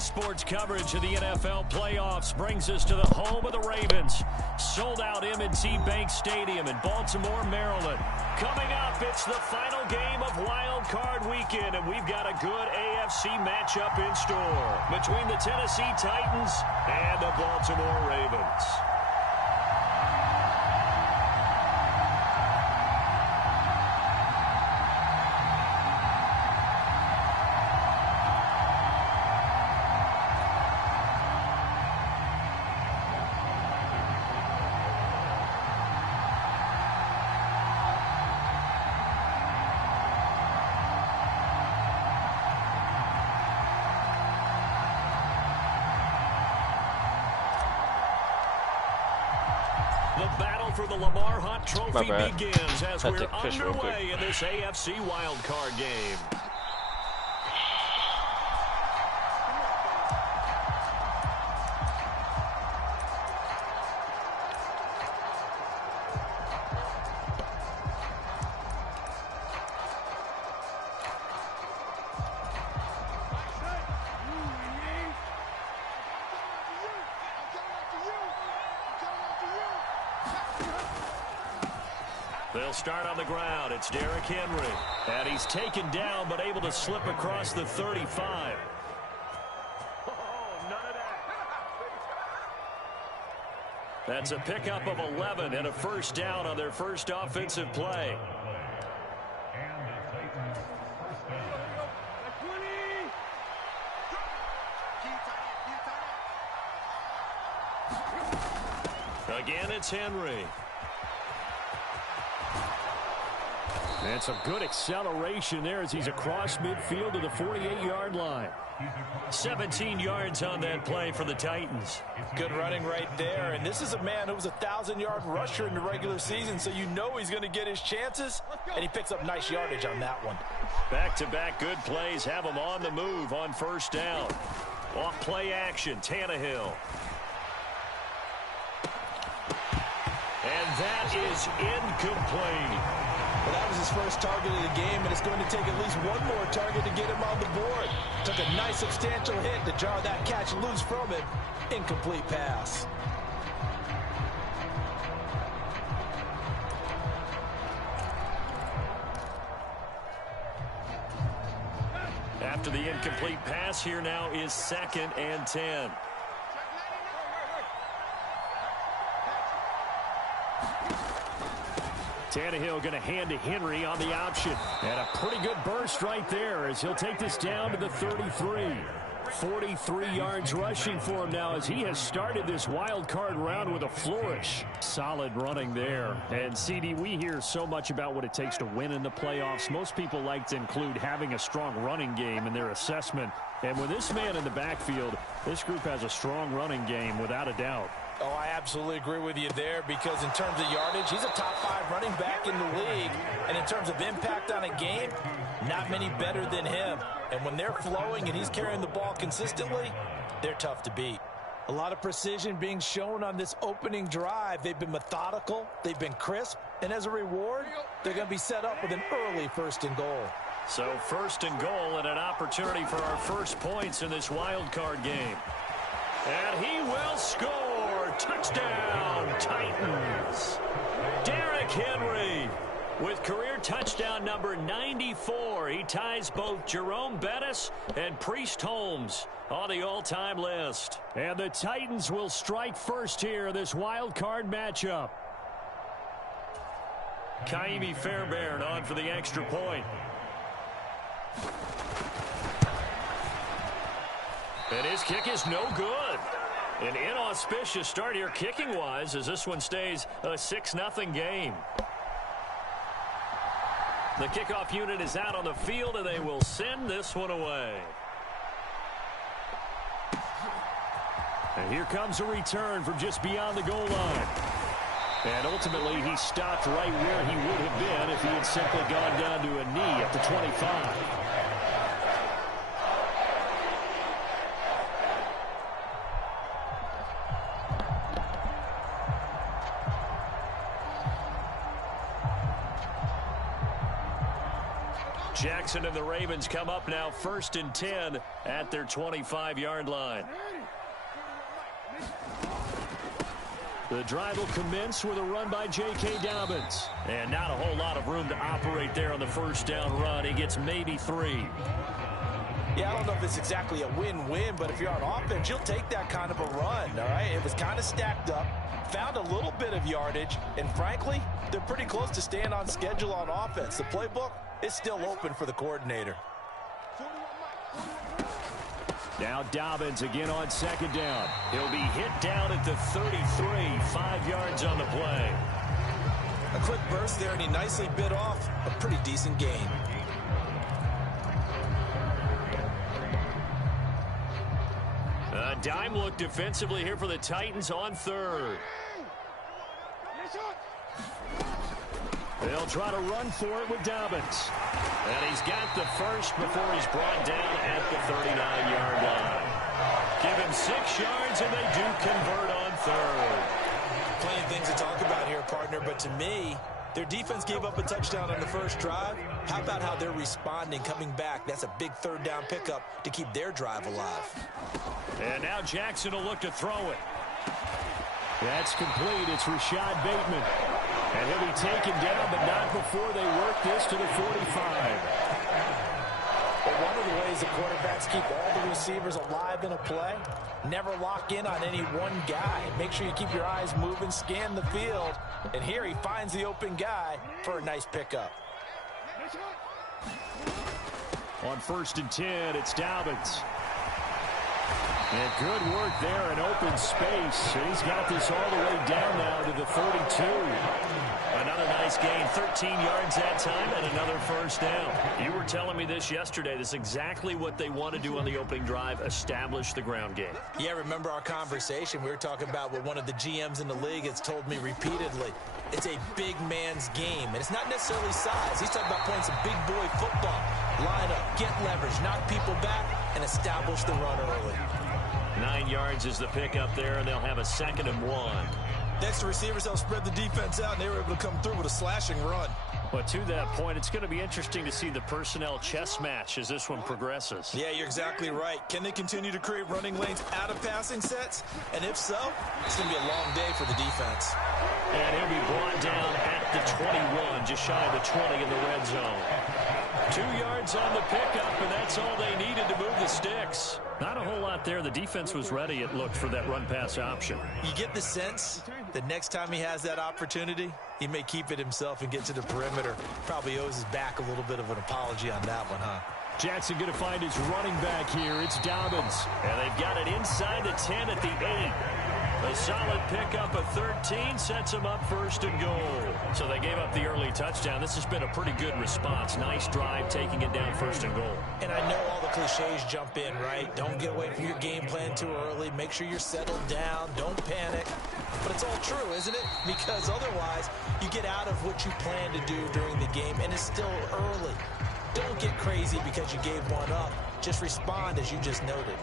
Sports coverage of the NFL playoffs brings us to the home of the Ravens. Sold-out M&T Bank Stadium in Baltimore, Maryland. Coming up, it's the final game of Wild Card Weekend, and we've got a good AFC matchup in store between the Tennessee Titans and the Baltimore Ravens. The battle for the Lamar Hunt Trophy begins as we're underway in this AFC wildcard game. They'll start on the ground. It's Derrick Henry. And he's taken down but able to slip across the 35. Oh, none of that. That's a pickup of 11 and a first down on their first offensive play. Again, it's Henry. And some good acceleration there as he's across midfield to the 48-yard line. 17 yards on that play for the Titans. Good running right there. And this is a man who was a 1,000-yard rusher in the regular season, so you know he's going to get his chances. And he picks up nice yardage on that one. Back-to-back good plays have him on the move on first down. Off play action, Tannehill. And that is incomplete. Well, that was his first target of the game, and it's going to take at least one more target to get him on the board. Took a nice substantial hit to jar that catch loose from it. Incomplete pass. After the incomplete pass, here now is 2nd and 10. Tannehill going to hand to Henry on the option. And a pretty good burst right there as he'll take this down to the 33. 43 yards rushing for him now as he has started this wild card round with a flourish. Solid running there. And CD, we hear so much about what it takes to win in the playoffs. Most people like to include having a strong running game in their assessment. And with this man in the backfield, this group has a strong running game without a doubt. Oh, I absolutely agree with you there because in terms of yardage, he's a top 5 running back in the league. And in terms of impact on a game, not many better than him. And when they're flowing and he's carrying the ball consistently, they're tough to beat. A lot of precision being shown on this opening drive. They've been methodical. They've been crisp. And as a reward, they're going to be set up with an early 1st and goal. So 1st and goal and an opportunity for our first points in this wild card game. And he will score. Touchdown, Titans. Derrick Henry with career touchdown number 94. He ties both Jerome Bettis and Priest Holmes on the all-time list. And the Titans will strike first here in this wild card matchup. Kaimi Fairbairn on for the extra point. And his kick is no good. An inauspicious start here kicking-wise as this one stays a 6-0 game. The kickoff unit is out on the field, and they will send this one away. And here comes a return from just beyond the goal line. And ultimately, he stopped right where he would have been if he had simply gone down to a knee at the 25. Jackson and the Ravens come up now 1st and 10 at their 25-yard line. The drive will commence with a run by J.K. Dobbins. And not a whole lot of room to operate there on the first down run. He gets maybe 3. Yeah, I don't know if it's exactly a win-win, but if you're on offense, you'll take that kind of a run, all right? It was kind of stacked up, found a little bit of yardage, and frankly, they're pretty close to staying on schedule on offense. The playbook is still open for the coordinator. Now Dobbins again on 2nd down. He'll be hit down at the 33, 5 yards on the play. A quick burst there, and he nicely bit off a pretty decent gain. A dime look defensively here for the Titans on 3rd. They'll try to run for it with Dobbins. And he's got the first before he's brought down at the 39-yard line. Give him 6 yards, and they do convert on 3rd. Plenty of things to talk about here, partner, but to me, their defense gave up a touchdown on the first drive. How about how they're responding, coming back? That's a big 3rd down pickup to keep their drive alive. And now Jackson will look to throw it. That's complete. It's Rashad Bateman. And he'll be taken down, but not before they work this to the 45. But one of the ways the quarterbacks keep all the receivers alive in a play, never lock in on any one guy. Make sure you keep your eyes moving, scan the field. And here he finds the open guy for a nice pickup. On 1st and 10, it's Dobbins. And good work there in open space. And he's got this all the way down now to the 32. Another nice gain, 13 yards that time, and another first down. You were telling me this yesterday. This is exactly what they want to do on the opening drive, establish the ground game. Yeah, remember our conversation? We were talking about what one of the GMs in the league has told me repeatedly. It's a big man's game, and it's not necessarily size. He's talking about playing some big boy football. Line up, get leverage, knock people back, and establish the run early. 9 yards is the pickup there, and they'll have a 2nd and 1. Next, the receivers helped spread the defense out, and they were able to come through with a slashing run. But to that point, it's going to be interesting to see the personnel chess match as this one progresses. Yeah, you're exactly right. Can they continue to create running lanes out of passing sets? And if so, it's going to be a long day for the defense. And he'll be brought down at the 21, just shy of the 20 in the red zone. 2 yards on the pickup, and that's all they needed to move the sticks. Not a whole lot there. The defense was ready, it looked, for that run-pass option. You get the sense that next time he has that opportunity, he may keep it himself and get to the perimeter. Probably owes his back a little bit of an apology on that one, huh? Jackson going to find his running back here. It's Dobbins. And they've got it inside the 10 at the 8. A solid pickup of 13 sets them up 1st and goal. So they gave up the early touchdown. This has been a pretty good response. Nice drive, taking it down 1st and goal. And I know all the cliches jump in, right? Don't get away from your game plan too early. Make sure you're settled down. Don't panic. But it's all true, isn't it? Because otherwise, you get out of what you plan to do during the game, and it's still early. Don't get crazy because you gave one up. Just respond as you just noted.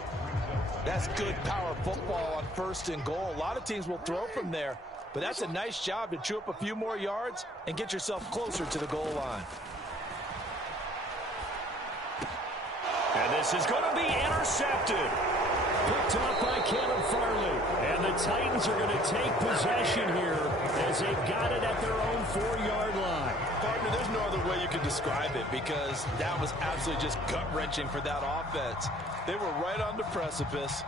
That's good power football on 1st and goal. A lot of teams will throw from there, but that's a nice job to chew up a few more yards and get yourself closer to the goal line. And this is going to be intercepted. Picked up by Kevin Farley. And the Titans are going to take possession here as they've got it at their own 4-yard line. Partner, there's no other way you could describe it because that was absolutely just gut-wrenching for that offense. They were right on the precipice.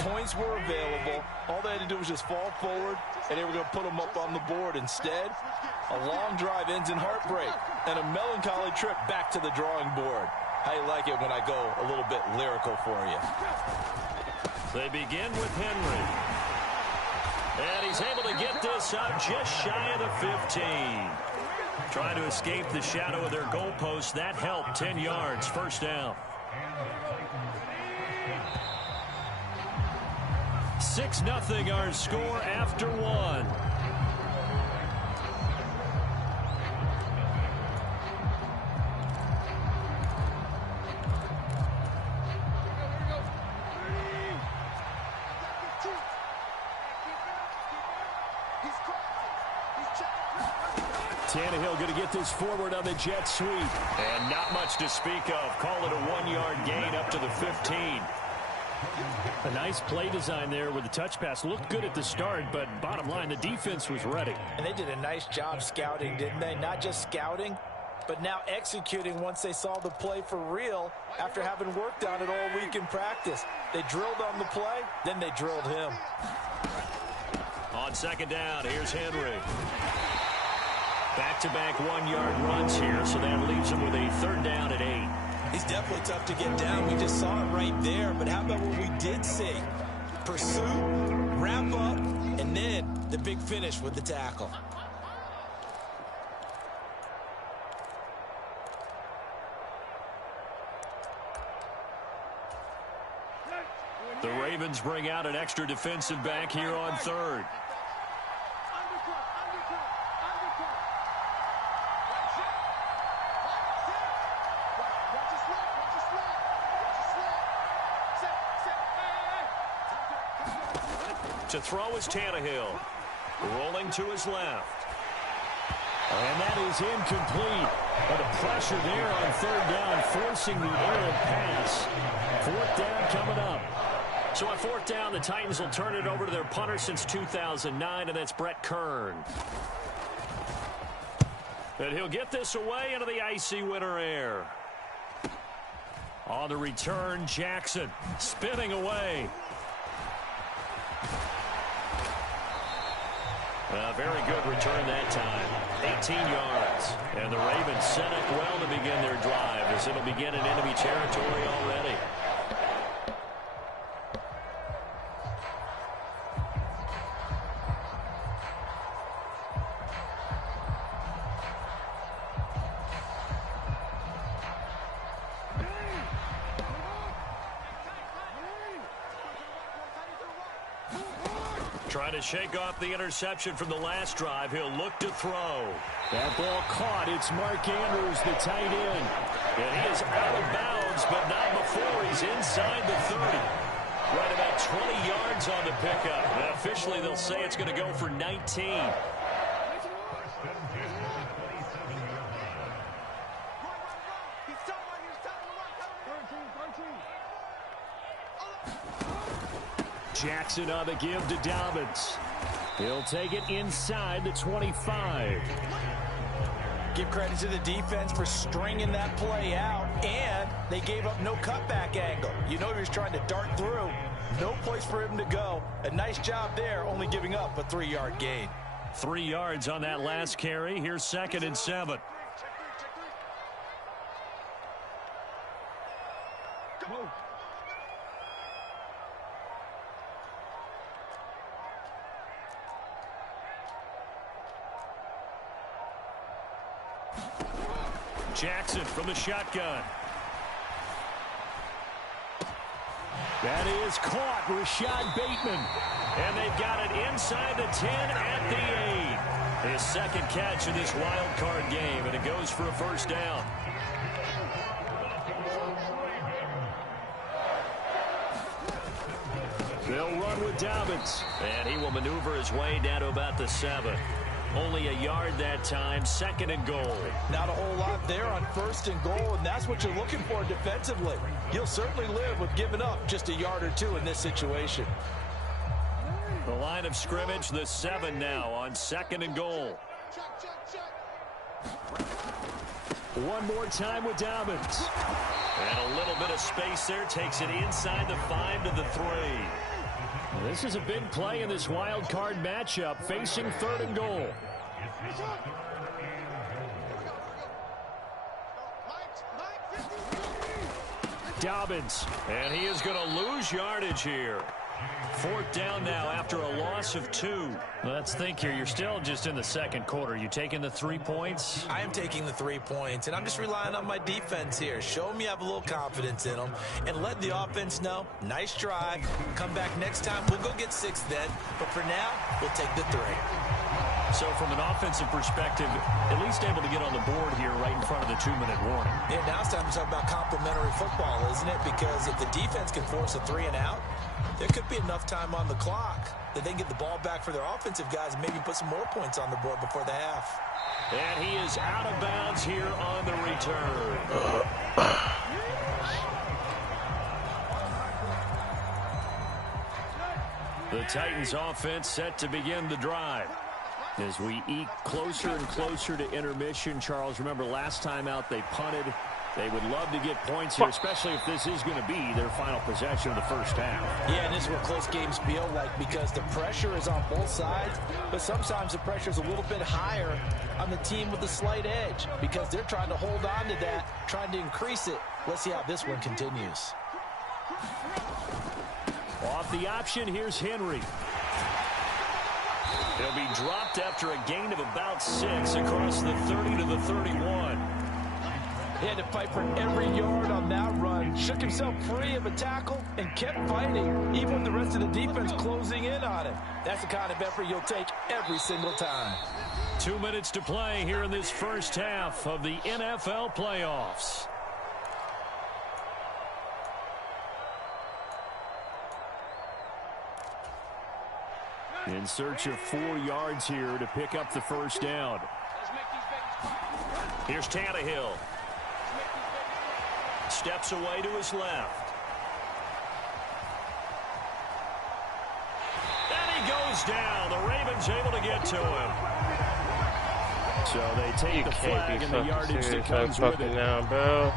Points were available. All they had to do was just fall forward, and they were going to put them up on the board. Instead, a long drive ends in heartbreak and a melancholy trip back to the drawing board. How you like it when I go a little bit lyrical for you? They begin with Henry. And he's able to get this out just shy of the 15. Trying to escape the shadow of their goalpost. That helped. 10 yards. 1st down. 6-0 our score after 1. Tannehill going to get this forward on the jet sweep. And not much to speak of. Call it a 1-yard gain up to the 15. A nice play design there with the touch pass. Looked good at the start, but bottom line, the defense was ready. And they did a nice job scouting, didn't they? Not just scouting, but now executing once they saw the play for real after having worked on it all week in practice. They drilled on the play, then they drilled him. On second down, here's Henry. Back-to-back 1-yard runs here, so that leaves him with a third down at 8. He's definitely tough to get down. We just saw it right there. But how about what we did see? Pursuit, wrap up, and then the big finish with the tackle. The Ravens bring out an extra defensive back here on third. To throw is Tannehill. Rolling to his left. And that is incomplete. But the pressure there on third down, forcing the errant pass. Fourth down coming up. So on fourth down, the Titans will turn it over to their punter since 2009, and that's Brett Kern. And he'll get this away into the icy winter air. On the return, Jackson spinning away. A very good return that time. 18 yards. And the Ravens set up well to begin their drive as it'll begin in enemy territory already. Trying to shake off the interception from the last drive. He'll look to throw. That ball caught. It's Mark Andrews, the tight end. And he is out of bounds, but not before he's inside the 30. Right about 20 yards on the pickup. And officially, they'll say it's going to go for 19. Jackson on the give to Dobbins. He'll take it inside the 25. Give credit to the defense for stringing that play out, and they gave up no cutback angle. You know he was trying to dart through. No place for him to go. A nice job there, only giving up a 3-yard gain. 3 yards on that last carry. Here's 2nd and 7. Jackson from the shotgun. That is caught. Rashad Bateman. And they've got it inside the 10 at the 8. His second catch in this wild card game, and it goes for a first down. They'll run with Dobbins. And he will maneuver his way down to about the 7. Only a yard that time, 2nd and goal. Not a whole lot there on 1st and goal, and that's what you're looking for defensively. You'll certainly live with giving up just a yard or 2 in this situation. The line of scrimmage, the 7 now on 2nd and goal. One more time with Dobbins. And a little bit of space there, takes it inside the 5 to the 3. This is a big play in this wild card matchup, facing 3rd and goal. Dobbins, and he is going to lose yardage here. 4th down now after a loss of 2. Let's think here. You're still just in the 2nd quarter. You taking the 3 points? I am taking the 3 points, and I'm just relying on my defense here. Show them you have a little confidence in them, and let the offense know, nice drive. Come back next time. We'll go get 6 then, but for now, we'll take the 3. So from an offensive perspective, at least able to get on the board here right in front of the 2-minute warning. Yeah, now it's time to talk about complementary football, isn't it? Because if the defense can force a 3 and out, there could be enough time on the clock that they can get the ball back for their offensive guys and maybe put some more points on the board before the half. And he is out of bounds here on the return. The Titans offense set to begin the drive. As we eke closer and closer to intermission, Charles, remember last time out they punted. They would love to get points here, especially if this is going to be their final possession of the first half. Yeah, and this is what close games feel like because the pressure is on both sides, but sometimes the pressure is a little bit higher on the team with the slight edge because they're trying to hold on to that, trying to increase it. Let's see how this one continues. Off the option, here's Henry. He'll be dropped after a gain of about 6 across the 30 to the 31. He had to fight for every yard on that run, shook himself free of a tackle, and kept fighting, even with the rest of the defense closing in on him. That's the kind of effort you'll take every single time. 2 minutes to play here in this first half of the NFL playoffs. In search of 4 yards here to pick up the first down. Here's Tannehill. Steps away to his left. And he goes down. The Ravens able to get to him. So they take the flag and the yardage that comes with it. Now, bro.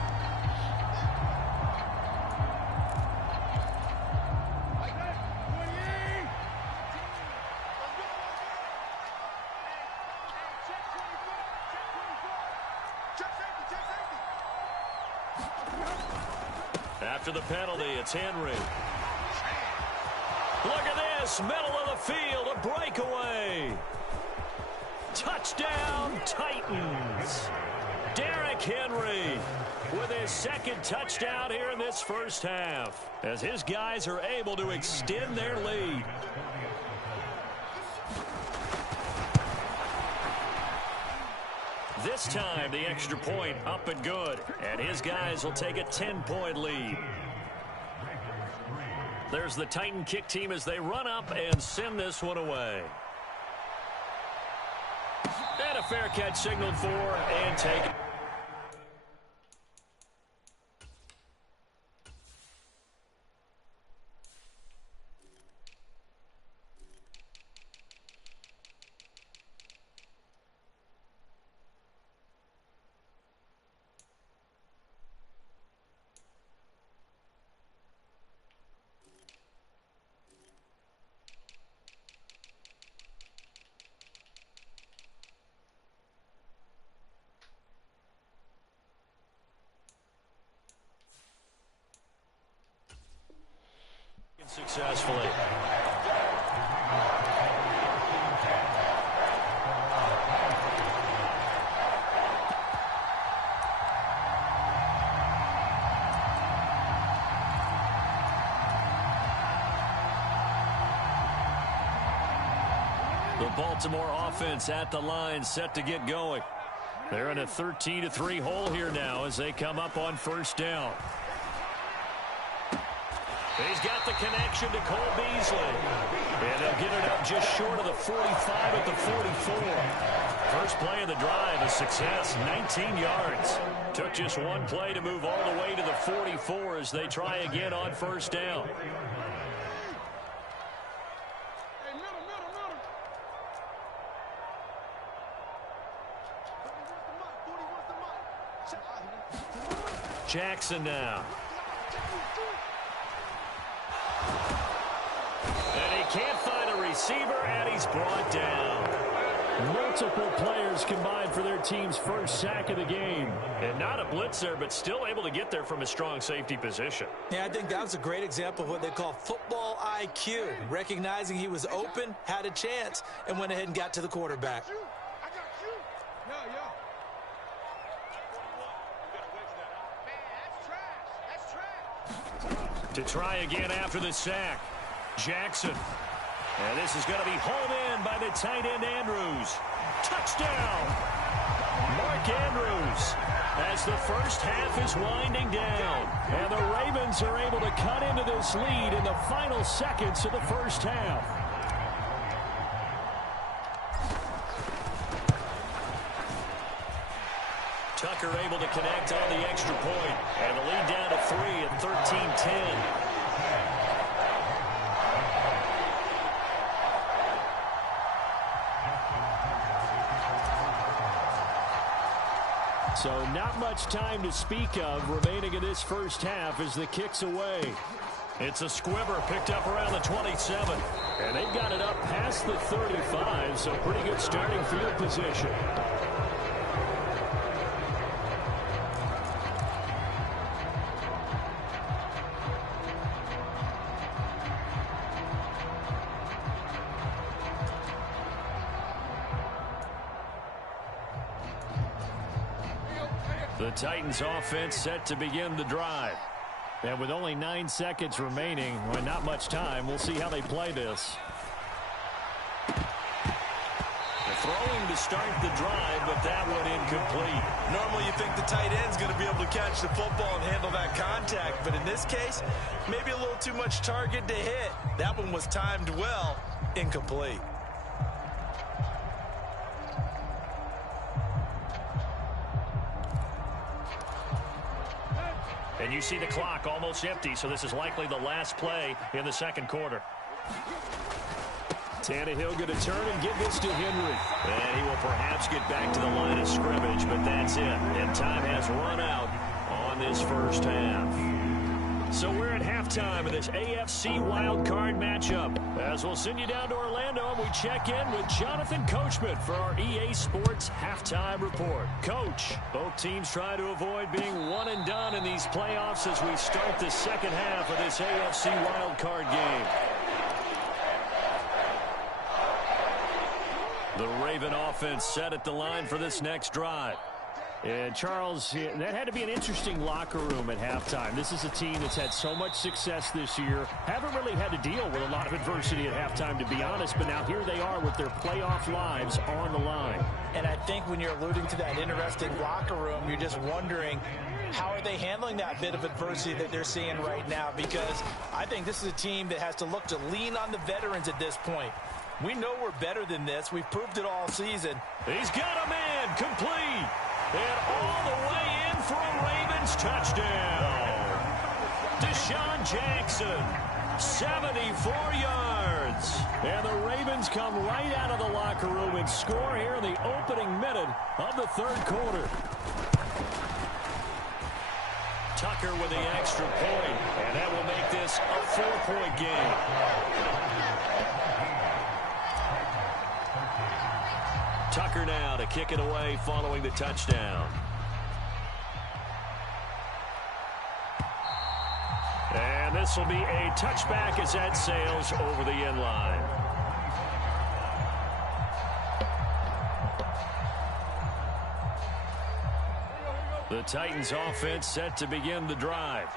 After the penalty, it's Henry. Look at this, middle of the field, a breakaway. Touchdown, Titans. Derrick Henry with his second touchdown here in this first half, as his guys are able to extend their lead. This time, the extra point up and good, and his guys will take a 10-point lead. There's the Titan kick team as they run up and send this one away. And a fair catch signaled for and taken. Successfully. The Baltimore offense at the line, set to get going. They're in a 13-3 hole here now as they come up on first down. He's got the connection to Cole Beasley. And they'll get it up just short of the 45 at the 44. First play of the drive, a success, 19 yards. Took just one play to move all the way to the 44 as they try again on first down. Jackson now. And he can't find a receiver, and he's brought down. Multiple players combined for their team's first sack of the game. And not a blitzer, but still able to get there from a strong safety position. Yeah, I think that was a great example of what they call football IQ. Recognizing he was open, had a chance, and went ahead and got to the quarterback. To try again after the sack. Jackson. And this is going to be hauled in by the tight end Andrews. Touchdown! Mark Andrews, as the first half is winding down. And the Ravens are able to cut into this lead in the final seconds of the first half. Tucker able to connect on the extra point. And the lead down to 3 at 13-10. So not much time to speak of remaining in this first half as the kick's away. It's a squibber picked up around the 27. And they've got it up past the 35, so pretty good starting field position. The Titans offense set to begin the drive. And with only 9 seconds remaining, well, not much time, we'll see how they play this. They're throwing to start the drive, but that one incomplete. Normally you think the tight end's going to be able to catch the football and handle that contact, but in this case, maybe a little too much target to hit. That one was timed well, incomplete. And you see the clock almost empty, so this is likely the last play in the second quarter. Tannehill going to turn and give this to Henry. And he will perhaps get back to the line of scrimmage, but that's it. And time has run out on this first half. So we're at halftime of this AFC wildcard matchup. As we'll send you down to Orlando and we check in with Jonathan Coachman for our EA Sports Halftime Report. Coach, both teams try to avoid being one and done in these playoffs as we start the second half of this AFC wildcard game. The Raven offense set at the line for this next drive. And, Charles, that had to be an interesting locker room at halftime. This is a team that's had so much success this year. Haven't really had to deal with a lot of adversity at halftime, to be honest. But now here they are with their playoff lives on the line. And I think when you're alluding to that interesting locker room, you're just wondering, how are they handling that bit of adversity that they're seeing right now? Because I think this is a team that has to look to lean on the veterans at this point. We know we're better than this. We've proved it all season. He's got a man complete. And all the way in for a Ravens touchdown. Deshaun Jackson, 74 yards. And the Ravens come right out of the locker room and score here in the opening minute of the third quarter. Tucker with the extra point, and that will make this a 4-point game. Tucker now to kick it away following the touchdown. And this will be a touchback as that sails over the end line. The Titans offense set to begin the drive.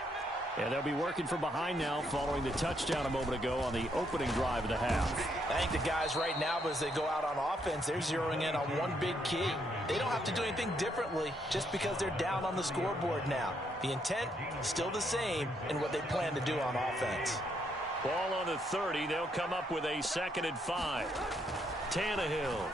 And they'll be working from behind now following the touchdown a moment ago on the opening drive of the half. I think the guys right now, as they go out on offense, they're zeroing in on one big key. They don't have to do anything differently just because they're down on the scoreboard now. The intent still the same in what they plan to do on offense. Ball on the 30. They'll come up with a 2nd and 5. Tannehill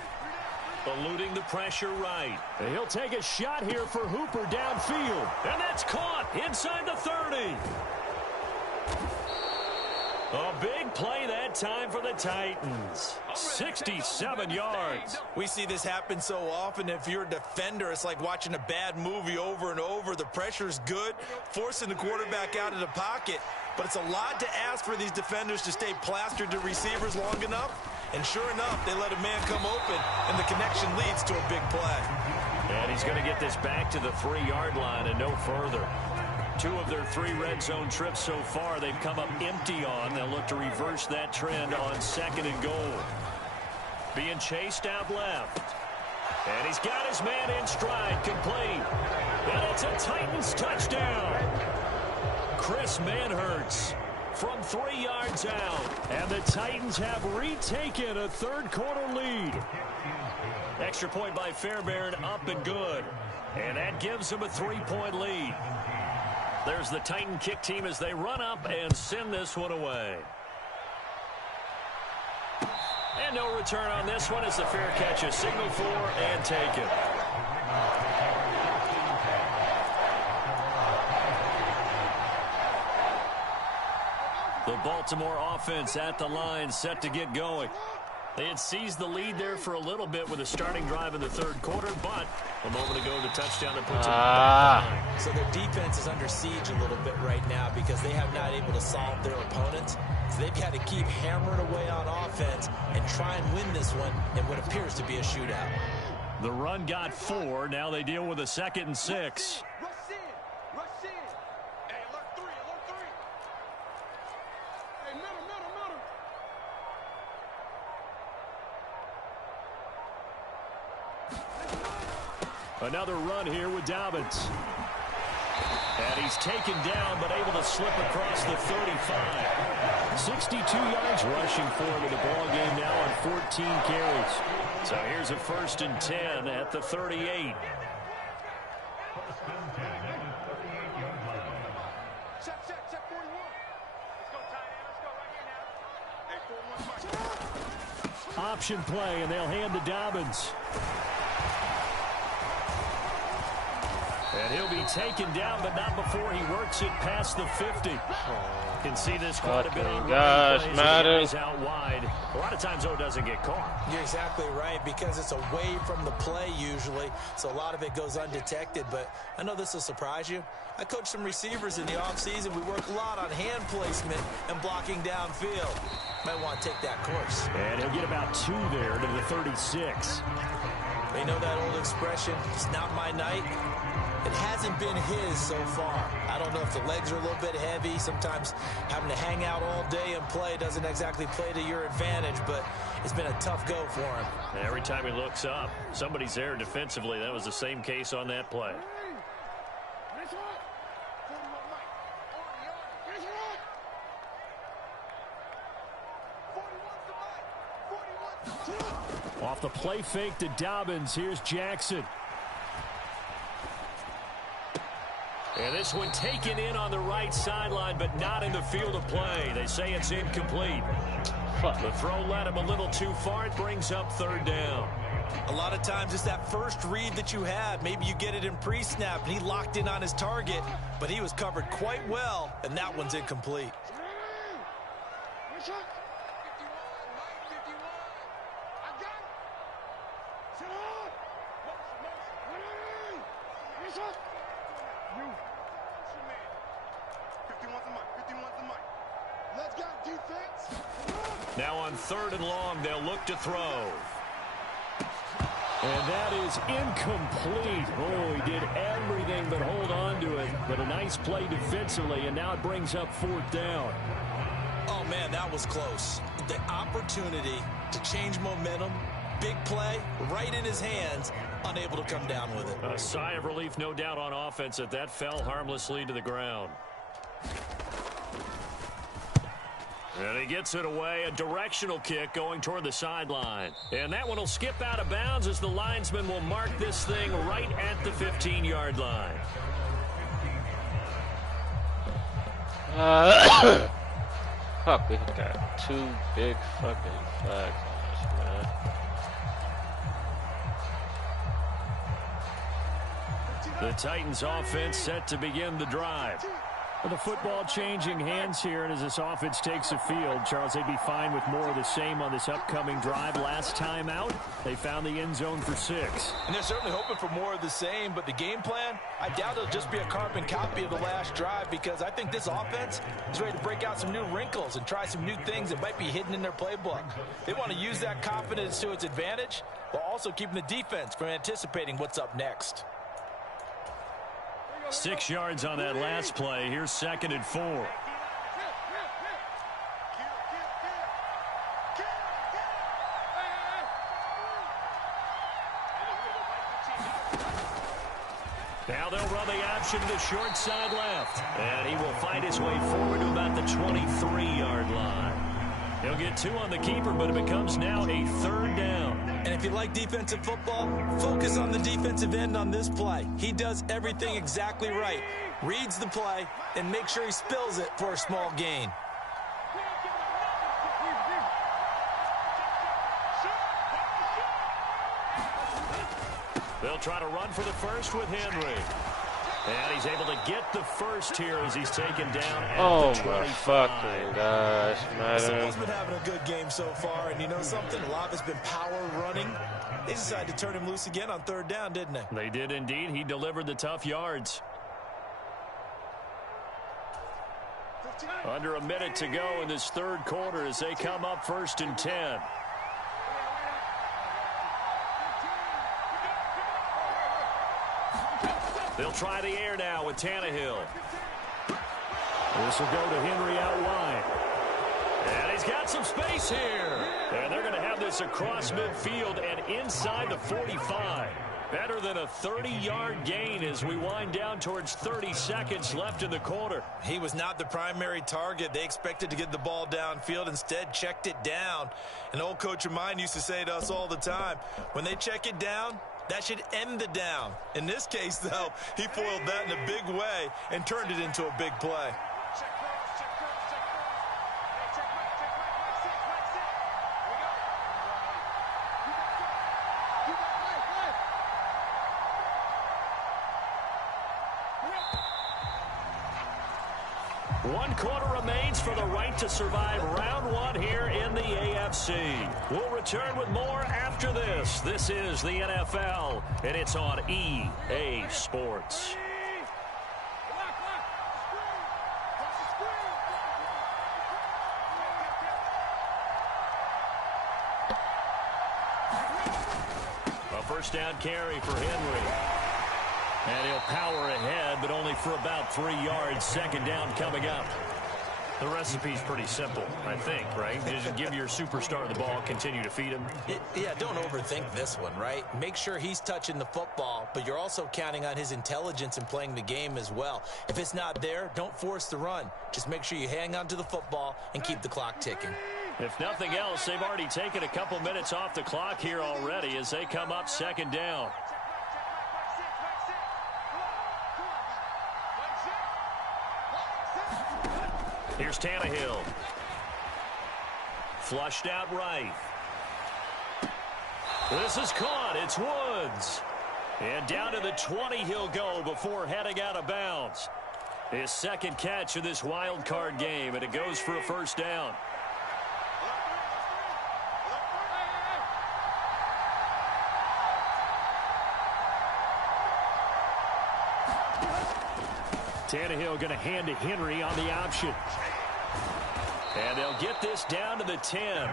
eluding the pressure right. And he'll take a shot here for Hooper downfield. And that's caught inside the 30. A big play that time for the Titans. 67 yards. We see this happen so often. If you're a defender, it's like watching a bad movie over and over. The pressure's good, forcing the quarterback out of the pocket. But it's a lot to ask for these defenders to stay plastered to receivers long enough. And sure enough, they let a man come open, and the connection leads to a big play. And he's going to get this back to the 3-yard line and no further. 2 of their 3 red zone trips so far, they've come up empty on. They'll look to reverse that trend on 2nd and goal. Being chased out left. And he's got his man in stride, complete. And it's a Titans touchdown. Chris Manhertz from 3 yards out. And the Titans have retaken a third-quarter lead. Extra point by Fairbairn, up and good. And that gives them a 3-point lead. There's the Titan kick team as they run up and send this one away. And no return on this one as the fair catch is signaled for and taken. The Baltimore offense at the line, set to get going. They had seized the lead there for a little bit with a starting drive in the third quarter, but a moment ago the touchdown that puts them back behind. So their defense is under siege a little bit right now because they have not able to solve their opponents. So they've got to keep hammering away on offense and try and win this one in what appears to be a shootout. The run got 4. Now they deal with a 2nd and 6. Another run here with Dobbins. And he's taken down, but able to slip across the 35. 62 yards rushing for him in the ball game now on 14 carries. So here's a 1st and 10 at the 38. Check 41. Let's go, tight end. Let's go right here now. Hey, 4-1. Option play, and they'll hand to Dobbins. And he'll be taken down, but not before he works it past the 50. Can see this quite a bit on plays out wide. A lot of times, though, it doesn't get caught. You're exactly right, because it's away from the play usually, so a lot of it goes undetected. But I know this will surprise you. I coached some receivers in the offseason. We work a lot on hand placement and blocking downfield. Might want to take that course. And he'll get about 2 there to the 36. They know that old expression, it's not my night. It hasn't been his so far. I don't know if the legs are a little bit heavy. Sometimes having to hang out all day and play doesn't exactly play to your advantage, but it's been a tough go for him. And every time he looks up, somebody's there defensively. That was the same case on that play. Off the play fake to Dobbins. Here's Jackson. And this one taken in on the right sideline, but not in the field of play. They say it's incomplete. The throw led him a little too far. It brings up 3rd down. A lot of times it's that first read that you have. Maybe you get it in pre-snap, and he locked in on his target, but he was covered quite well, and that one's incomplete. Now on 3rd and long, they'll look to throw. And that is incomplete. Oh, he did everything but hold on to it. But a nice play defensively, and now it brings up 4th down. Oh, man, that was close. The opportunity to change momentum, big play, right in his hands, unable to come down with it. A sigh of relief, no doubt, on offense that fell harmlessly to the ground. And he gets it away, a directional kick going toward the sideline. And that one will skip out of bounds as the linesman will mark this thing right at the 15-yard line. Fuck, we got 2 big fucking flags on us, man. The Titans offense set to begin the drive. Well, the football changing hands here, and as this offense takes the field, Charles, they'd be fine with more of the same on this upcoming drive. Last time out, they found the end zone for 6. And they're certainly hoping for more of the same, but the game plan, I doubt it'll just be a carbon copy of the last drive, because I think this offense is ready to break out some new wrinkles and try some new things that might be hidden in their playbook. They want to use that confidence to its advantage, while also keeping the defense from anticipating what's up next. 6 yards on that last play. Here's 2nd and 4. Now they'll run the option to the short side left. And he will find his way forward to about the 23-yard line. He'll get 2 on the keeper, but it becomes now a 3rd down. And if you like defensive football, focus on the defensive end on this play. He does everything exactly right. Reads the play and make sure he spills it for a small gain. They'll try to run for the first with Henry. And he's able to get the first here as he's taken down at the 25. My fucking gosh, man. Someone's been having a good game so far, and you know something? A lot of it's been power running. They decided to turn him loose again on 3rd down, didn't they? They did indeed. He delivered the tough yards. Under a minute to go in this 3rd quarter as they come up 1st and 10. They'll try the air now with Tannehill. This will go to Henry out wide. And he's got some space here. And they're going to have this across midfield and inside the 45. Better than a 30-yard gain as we wind down towards 30 seconds left in the quarter. He was not the primary target. They expected to get the ball downfield. Instead, checked it down. An old coach of mine used to say to us all the time, when they check it down, that should end the down. In this case, though, he foiled that in a big way and turned it into a big play. One quarter remains for the right to survive round 1 here in the AFC. We'll return with more after this. This is the NFL, and it's on EA Sports. A 1st down carry for Henry. And he'll power ahead, but only for about 3 yards. 2nd down coming up. The recipe's pretty simple, I think, right? Just give your superstar the ball, continue to feed him. Yeah, don't overthink this one, right? Make sure he's touching the football, but you're also counting on his intelligence in playing the game as well. If it's not there, don't force the run. Just make sure you hang on to the football and keep the clock ticking. If nothing else, they've already taken a couple minutes off the clock here already as they come up 2nd down. Here's Tannehill. Flushed out right. This is caught. It's Woods. And down to the 20 he'll go before heading out of bounds. His 2nd catch of this wild card game, and it goes for a 1st down. Tannehill going to hand to Henry on the option. And they'll get this down to the 10.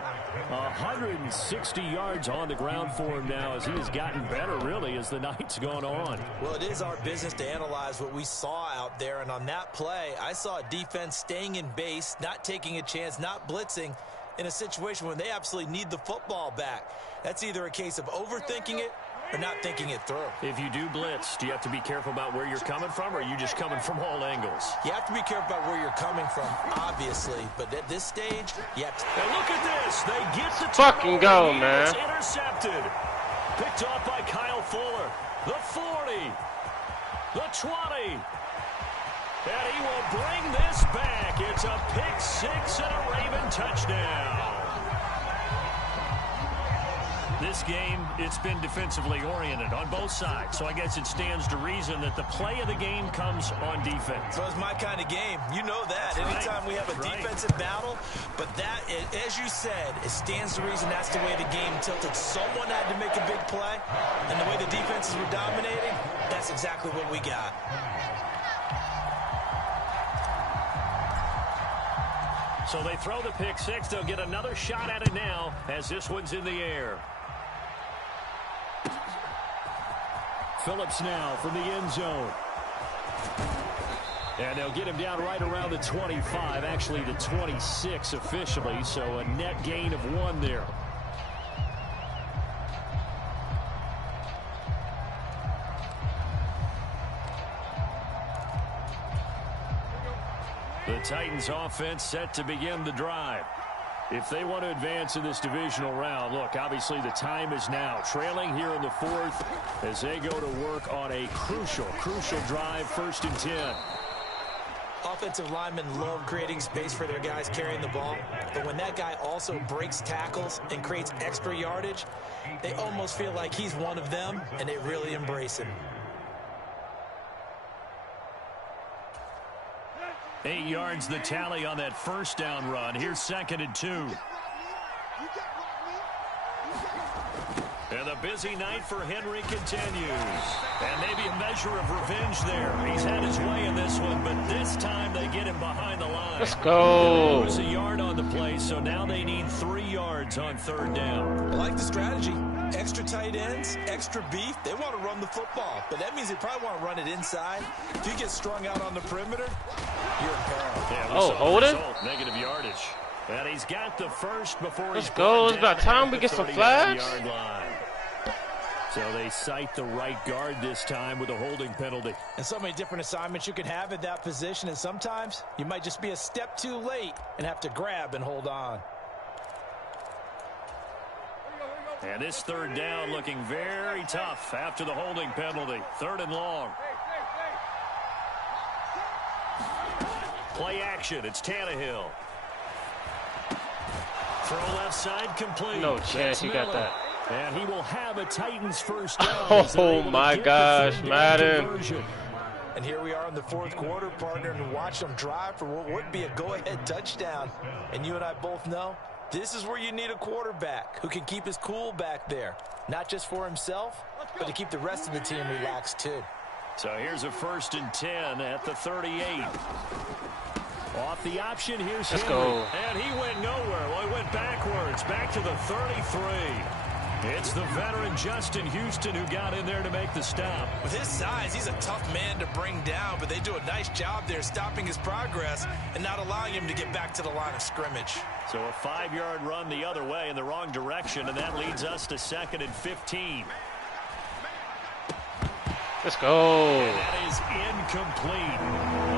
160 yards on the ground for him now as he has gotten better, really, as the night's gone on. Well, it is our business to analyze what we saw out there. And on that play, I saw a defense staying in base, not taking a chance, not blitzing in a situation when they absolutely need the football back. That's either a case of overthinking it or not thinking it through. If you do blitz, do you have to be careful about where you're coming from, or are you just coming from all angles? You have to be careful about where you're coming from, obviously. But at this stage, you have to. And look at this. They get the fucking go, man. It's intercepted. Picked off by Kyle Fuller. The 40. The 20. And he will bring this back. It's a pick 6 and a Raven touchdown. This game, it's been defensively oriented on both sides, so I guess it stands to reason that the play of the game comes on defense. So it's my kind of game. You know that. That's anytime we have a defensive battle, but that, as you said, it stands to reason that's the way the game tilted. Someone had to make a big play, and the way the defenses were dominating, that's exactly what we got. So they throw the pick 6. They'll get another shot at it now as this one's in the air. Phillips now from the end zone. And they'll get him down right around the 25, actually the 26 officially, so a net gain of 1 there. The Titans offense set to begin the drive. If they want to advance in this divisional round, look, obviously the time is now. Trailing here in the fourth as they go to work on a crucial drive, 1st and 10. Offensive linemen love creating space for their guys carrying the ball, but when that guy also breaks tackles and creates extra yardage, they almost feel like he's one of them, and they really embrace him. 8 yards the tally on that 1st down run. Here's 2nd and 2. And the busy night for Henry continues. And maybe a measure of revenge there. He's had his way in this one, but this time they get him behind the line. Let's go. They lose a yard on the play, so now they need 3 yards on 3rd down. I like the strategy. Extra tight ends, extra beef. They want to run the football, but that means they probably want to run it inside. If you get strung out on the perimeter, you're in peril. Yeah, hold it. Negative yardage. And he's got the first before Let's go. It's about time we get some flags. So they cite the right guard this time with a holding penalty. And so many different assignments you can have at that position, and sometimes you might just be a step too late and have to grab and hold on. And this 3rd down looking very tough after the holding penalty. 3rd and long. Play action. It's Tannehill. Throw left side complete. No chance you got that. And he will have a Titans 1st down. Oh my gosh, Madden. And here we are in the 4th quarter, partner, and watch them drive for what would be a go-ahead touchdown. And you and I both know this is where you need a quarterback who can keep his cool back there. Not just for himself, but to keep the rest of the team relaxed too. So here's a 1st and 10 at the 38. Off the option, here's Let's Henry. go. And he went nowhere. Well, he went backwards, back to the 33. It's the veteran Justin Houston who got in there to make the stop. With his size, he's a tough man to bring down, but they do a nice job there stopping his progress and not allowing him to get back to the line of scrimmage. So a 5-yard run the other way in the wrong direction, and that leads us to 2nd and 15. Let's go. And that is incomplete.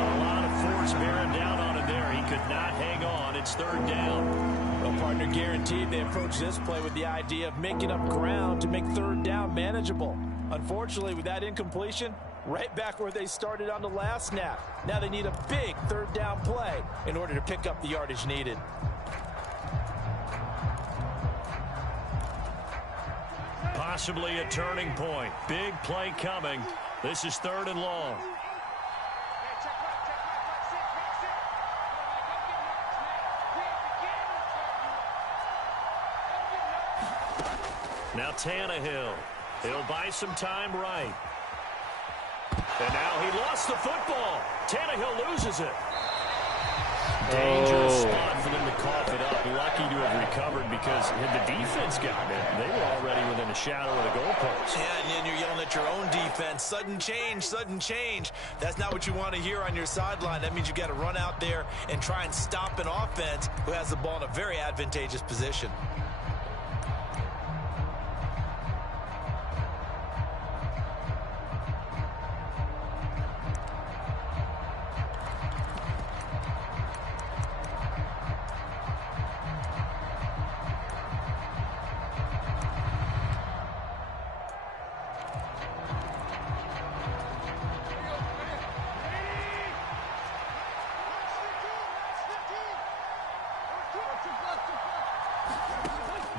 A lot of force bearing down on him there. He could not hang on. It's 3rd down. Well, partner, guaranteed they approach this play with the idea of making up ground to make 3rd down manageable. Unfortunately, with that incompletion, right back where they started on the last snap. Now they need a big 3rd down play in order to pick up the yardage needed. Possibly a turning point. Big play coming. This is 3rd and long. Now Tannehill. He'll buy some time right. And now he lost the football. Tannehill loses it. Dangerous spot for them to cough it up. Lucky to have recovered because had the defense gotten it, they were already within a shadow of the goalpost. Yeah, and then you're yelling at your own defense. Sudden change, sudden change. That's not what you want to hear on your sideline. That means you got to run out there and try and stop an offense who has the ball in a very advantageous position.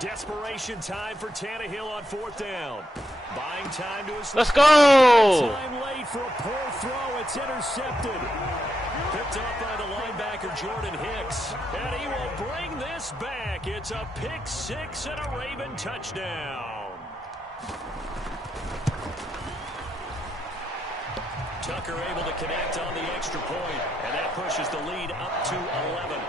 Desperation time for Tannehill on 4th down. Buying time to his... Let's go! Time late for a poor throw. It's intercepted. Picked up by the linebacker, Jordan Hicks. And he will bring this back. It's a pick 6 and a Raven touchdown. Tucker able to connect on the extra point, and that pushes the lead up to 11.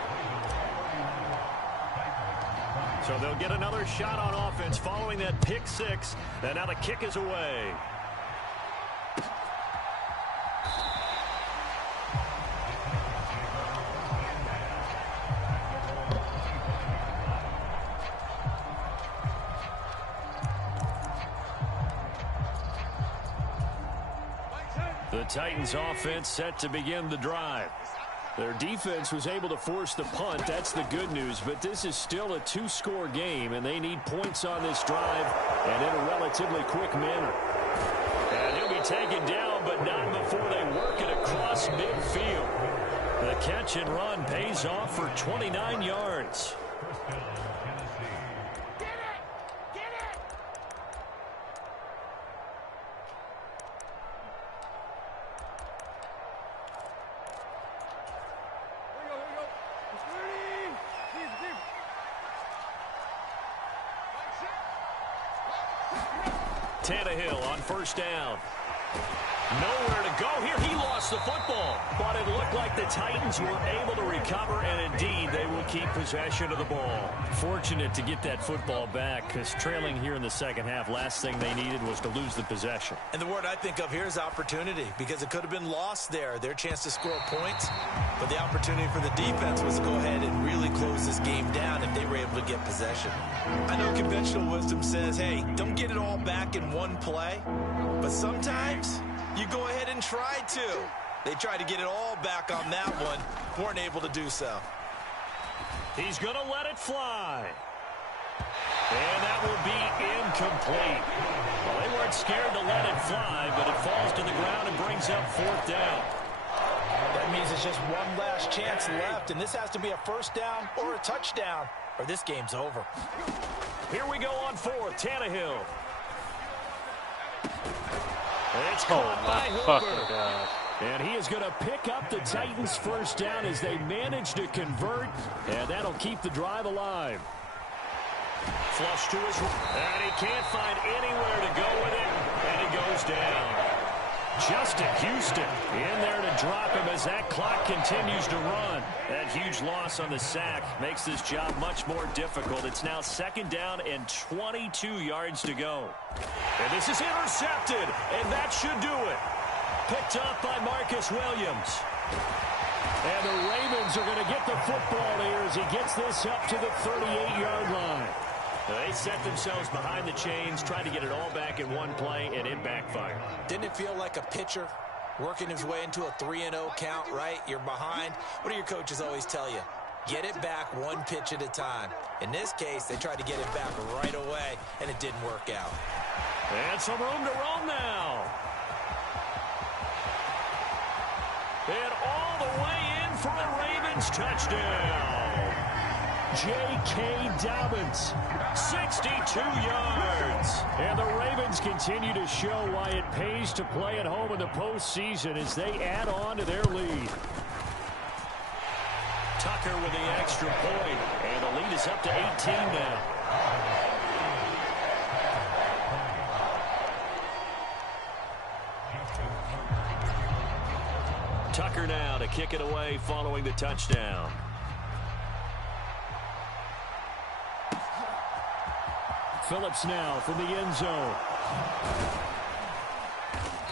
So they'll get another shot on offense following that pick 6, and now the kick is away. The Titans offense set to begin the drive. Their defense was able to force the punt. That's the good news. But this is still a two-score game, and they need points on this drive and in a relatively quick manner. And he'll be taken down, but not before they work it across midfield. The catch and run pays off for 29 yards. Tannehill on first down. Nowhere to go here. He lost the football. But it looked like the Titans were able to recover, and indeed they will keep possession of the ball. Fortunate to get that football back, because trailing here in the second half, last thing they needed was to lose the possession. And the word I think of here is opportunity, because it could have been lost there. Their chance to score points. But the opportunity for the defense was to go ahead and really close this game down if they were able to get possession. I know conventional wisdom says, hey, don't get it all back in one play. But sometimes you go ahead and try to. They tried to get it all back on that one. Weren't able to do so. He's going to let it fly. And that will be incomplete. Well, they weren't scared to let it fly, but it falls to the ground and brings up fourth down. That means it's just one last chance left, and this has to be a first down or a touchdown, or this game's over. Here we go on fourth. Tannehill. It's caught by Hooper. And he is going to pick up the Titans' first down as they manage to convert, and that'll keep the drive alive. Flush to his right, and he can't find anywhere to go with it, and he goes down. Justin Houston in there to drop him as that clock continues to run. That huge loss on the sack makes this job much more difficult. It's now second down and 22 yards to go. And this is intercepted, and that should do it. Picked up by Marcus Williams. And the Ravens are going to get the football here as he gets this up to the 38-yard line. They set themselves behind the chains, trying to get it all back in one play, and it backfired. Didn't it feel like a pitcher working his way into a 3-0 count, right? You're behind. What do your coaches always tell you? Get it back one pitch at a time. In this case, they tried to get it back right away, and it didn't work out. And some room to roam now. And all the way in for a Ravens touchdown. J.K. Dobbins, 62 yards. And the Ravens continue to show why it pays to play at home in the postseason as they add on to their lead. Tucker with the extra point, and the lead is up to 18 now. Tucker now to kick it away following the touchdown. Phillips now from the end zone.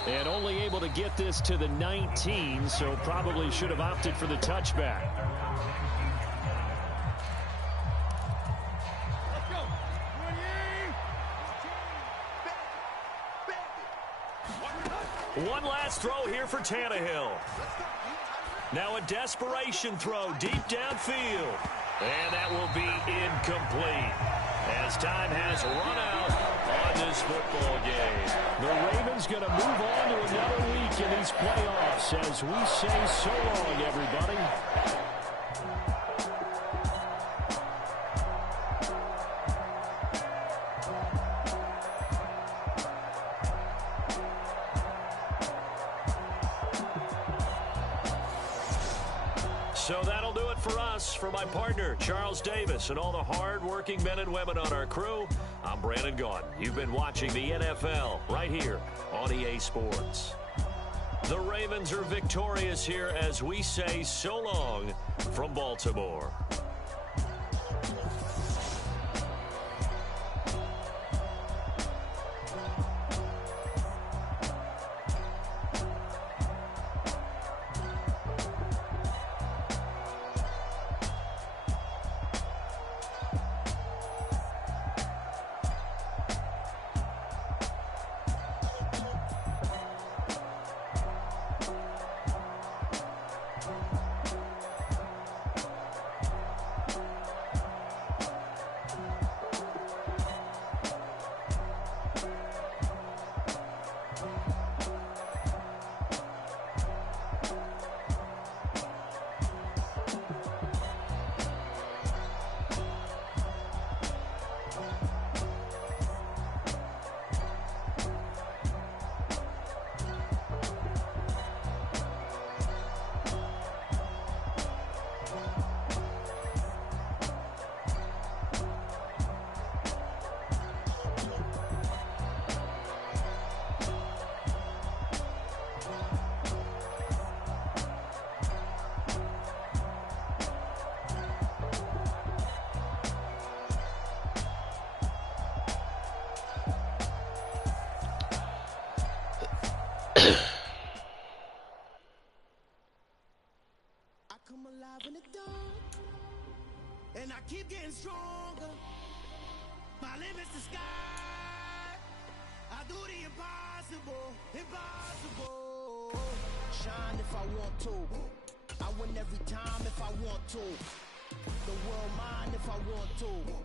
And only able to get this to the 19, so probably should have opted for the touchback. One last throw here for Tannehill. Now a desperation throw deep downfield. And that will be incomplete as time has run out on this football game. The Ravens going to move on to another week in these playoffs as we say so long, everybody. So that'll do it for us. For my partner, Charles Davis, and all the hard-working men and women on our crew, I'm Brandon Gaudin. You've been watching the NFL right here on EA Sports. The Ravens are victorious here as we say so long from Baltimore. in the dark, and I keep getting stronger. My limit's the sky. I do the impossible, impossible. Shine if I want to. I win every time if I want to. The world mine if I want to.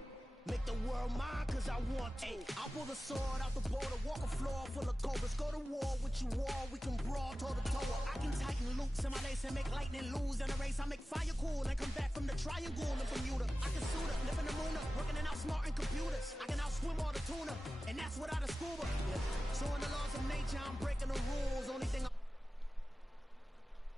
Make the world mine cause I want to. Ay, I'll pull the sword out the border, walk a floor full of cobras. Go to war with you all, we can brawl toe to toe. I can tighten loops in my lace and make lightning lose in a race. I make fire cool and come back from the triangle and Bermuda.